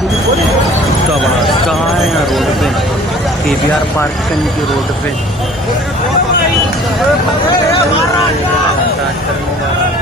इतना बड़ा कहाँ है यहाँ रोड पे, पीवीआर पार्क करने की रोड पे। स्टार्ट करने जा रहा है।